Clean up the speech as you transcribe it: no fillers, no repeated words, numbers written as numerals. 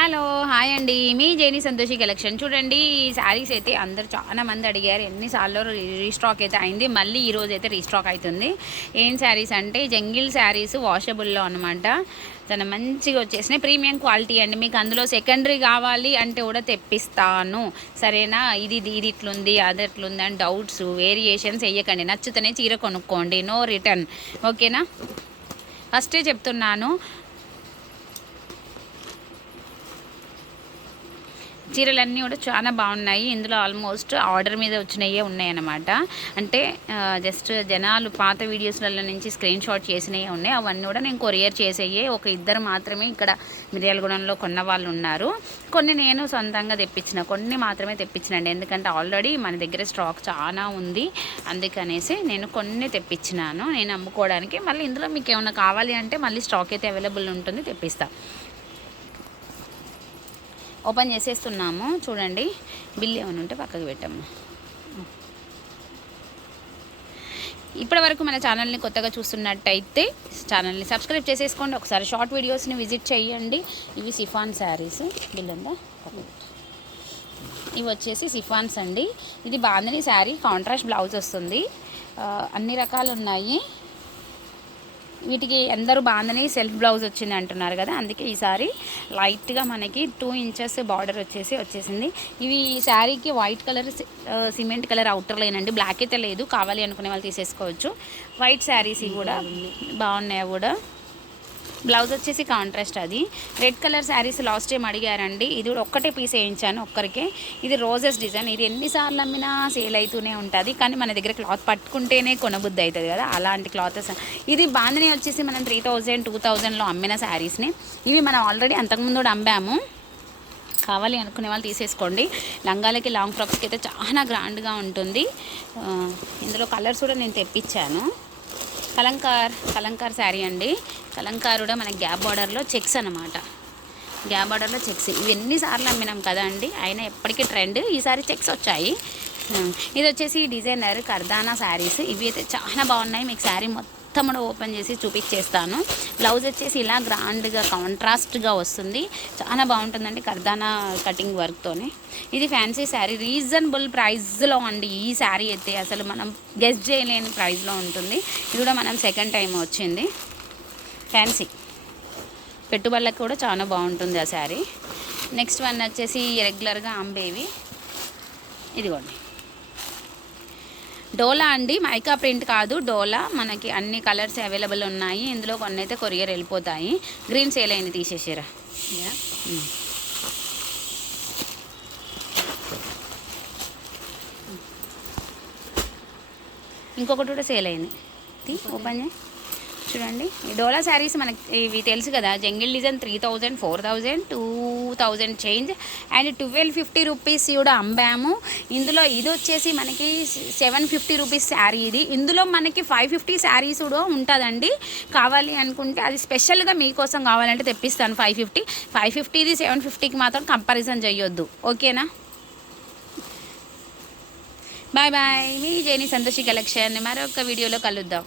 Hello hi అండి, మీ జైని Santoshi collection. చూడండి, ఈ శారీస్ అయితే అందరు చాలా మంది అడిగారు. ఎన్నిసార్లు రీస్టాక్ అయితే అయింది, మళ్ళీ ఈరోజు అయితే రీస్టాక్ అవుతుంది. ఏం శారీస్ అంటే జంగిల్ శారీస్, వాషబుల్లో అనమాట. చాలా మంచిగా వచ్చేసినాయి, ప్రీమియం క్వాలిటీ అండి. మీకు అందులో సెకండరీ కావాలి అంటే కూడా తెప్పిస్తాను, సరేనా. ఇది ఇట్లుంది, అది ఎట్లుంది అని డౌట్స్, వేరియేషన్స్ వేయకండి. నచ్చుతూనే చీర కొనుక్కోండి, నో రిటర్న్, ఓకేనా. ఫస్టే చెప్తున్నాను, చీరలన్నీ కూడా చాలా బాగున్నాయి. ఇందులో ఆల్మోస్ట్ ఆర్డర్ మీద వచ్చినవే ఉన్నాయన్నమాట. అంటే జస్ట్ జనాలు పాత వీడియోస్లలో నుంచి స్క్రీన్ షాట్ చేసినవి ఉన్నాయి. అవన్నీ కూడా నేను కొరియర్ చేసేయే. ఒక ఇద్దరు మాత్రమే ఇక్కడ మిర్యాలగూడెంలో కొన్న వాళ్ళు ఉన్నారు. కొన్ని నేను సొంతంగా తెప్పించిన, కొన్ని మాత్రమే తెప్పించినండి. ఎందుకంటే ఆల్రెడీ మన దగ్గర స్టాక్ చాలా ఉంది, అందుకనేసి నేను కొన్ని తెప్పించినాను నేను అమ్ముకోవడానికి. మళ్ళీ ఇందులో మీకు ఏమైనా కావాలి అంటే మళ్ళీ స్టాక్ అయితే అవైలబుల్ ఉంటుంది, తెప్పిస్తాను. ఓపెన్ చేసేస్తున్నాము. చూడండి, బిల్ ఏమైనా ఉంటే పక్కకు పెట్టాము. ఇప్పటి వరకు మన ఛానల్ని కొత్తగా చూస్తున్నట్టయితే ఛానల్ని సబ్స్క్రైబ్ చేసేసుకోండి. ఒకసారి షార్ట్ వీడియోస్ని విజిట్ చేయండి. ఇవి సిఫాన్ శారీస్, బిల్ ఉందా, ఇవి వచ్చేసి సిఫాన్స్ అండి. ఇది బాందిని శారీ, కాంట్రాస్ట్ బ్లౌజ్ వస్తుంది. అన్ని రకాలు ఉన్నాయి. వీటికి అందరూ బాందని సెల్ఫ్ బ్లౌజ్ వచ్చింది అంటున్నారు కదా, అందుకే ఈసారి లైట్గా మనకి 2 ఇంచెస్ బార్డర్ వచ్చేసింది. ఇవి ఈ శారీకి white colour, cement colour outer లేనండి, బ్లాక్ అయితే లేదు. కావాలి అనుకునే వాళ్ళు తీసేసుకోవచ్చు. వైట్ శారీస్ కూడా బాగున్నాయి కూడా. బ్లౌజ్ వచ్చేసి కాంట్రాస్ట్. అది red colour saris last time అడిగారండి, ఇది కూడా ఒక్కటే పీస్ వేయించాను, ఒక్కరికే. ఇది రోజెస్ డిజైన్. ఇది ఎన్నిసార్లు అమ్మినా సేల్ అవుతూనే ఉంటుంది, కానీ మన దగ్గర క్లాత్ పట్టుకుంటేనే కొనబుద్ధి అవుతుంది కదా, అలాంటి క్లాత్స్. ఇది బాందిని వచ్చేసి మనం 3000, 2000లో అమ్మిన శారీస్ని. ఇవి మనం ఆల్రెడీ అంతకుముందు కూడా అమ్మాము. కావాలి అనుకునే వాళ్ళు తీసేసుకోండి. లంగాలకి, లాంగ్ ఫ్రాక్స్కి అయితే చాలా గ్రాండ్గా ఉంటుంది. ఇందులో కలర్స్ కూడా నేను తెప్పించాను. కలంకార్ శారీ అండి. కలంకార్ కూడా మనకి గ్యాప్ బార్డర్లో చెక్స్ అనమాట. గ్యాప్ బార్డర్లో చెక్స్. ఇవి ఎన్నిసార్లు అమ్మినాం కదా అండి, అయినా ఎప్పటికీ ట్రెండ్. ఈసారి చెక్స్ వచ్చాయి. ఇది వచ్చేసి డిజైనర్ కర్దానా శారీస్. ఇవి అయితే చాలా బాగున్నాయి. మీకు శారీ మొత్తం కూడా ఓపెన్ చేసి చూపించేస్తాను. బ్లౌజ్ వచ్చేసి ఇలా గ్రాండ్గా కాంట్రాస్ట్గా వస్తుంది, చాలా బాగుంటుందండి, కర్దానా కటింగ్ వర్క్తోనే. ఇది ఫ్యాన్సీ శారీ, రీజనబుల్ ప్రైస్లో అండి. ఈ శారీ అయితే అసలు మనం గెస్ట్ చేయలేని ప్రైస్లో ఉంటుంది. ఇది కూడా మనం సెకండ్ టైం వచ్చింది. ఫ్యాన్సీ పెట్టుబడులకు కూడా చాలా బాగుంటుంది ఆ శారీ. నెక్స్ట్ వన్ వచ్చేసి రెగ్యులర్గా అంబేవి. ఇదిగోండి, డోలా అండి, మైకా ప్రింట్ కాదు, డోలా. మనకి అన్ని కలర్స్ అవైలబుల్ ఉన్నాయి. ఇందులో కొన్ని అయితే కొరియర్ వెళ్ళిపోతాయి. గ్రీన్ సేల్ అయింది, తీసేసారా. ఇంకొకటి కూడా సేల్ అయింది, ఓపెన్ చేయి. చూడండి, ఈ డోలా శారీస్ మనకి ఇవి తెలుసు కదా, jungle design 3000, 4000, 2000 change and 1250 rupees కూడా అమ్మాము. ఇందులో ఇది వచ్చేసి మనకి 750 రూపీస్ శారీ. ఇది ఇందులో మనకి 550 శారీస్ కూడా ఉంటుందండి. కావాలి అనుకుంటే అది స్పెషల్గా మీకోసం కావాలంటే తెప్పిస్తాను. 550ఇది 750కి మాత్రం కంపారిజన్ చేయొద్దు, ఓకేనా. బాయ్ బాయ్, మీ జైని సంతోషి కలెక్షన్. మరొక వీడియోలో కలుద్దాం.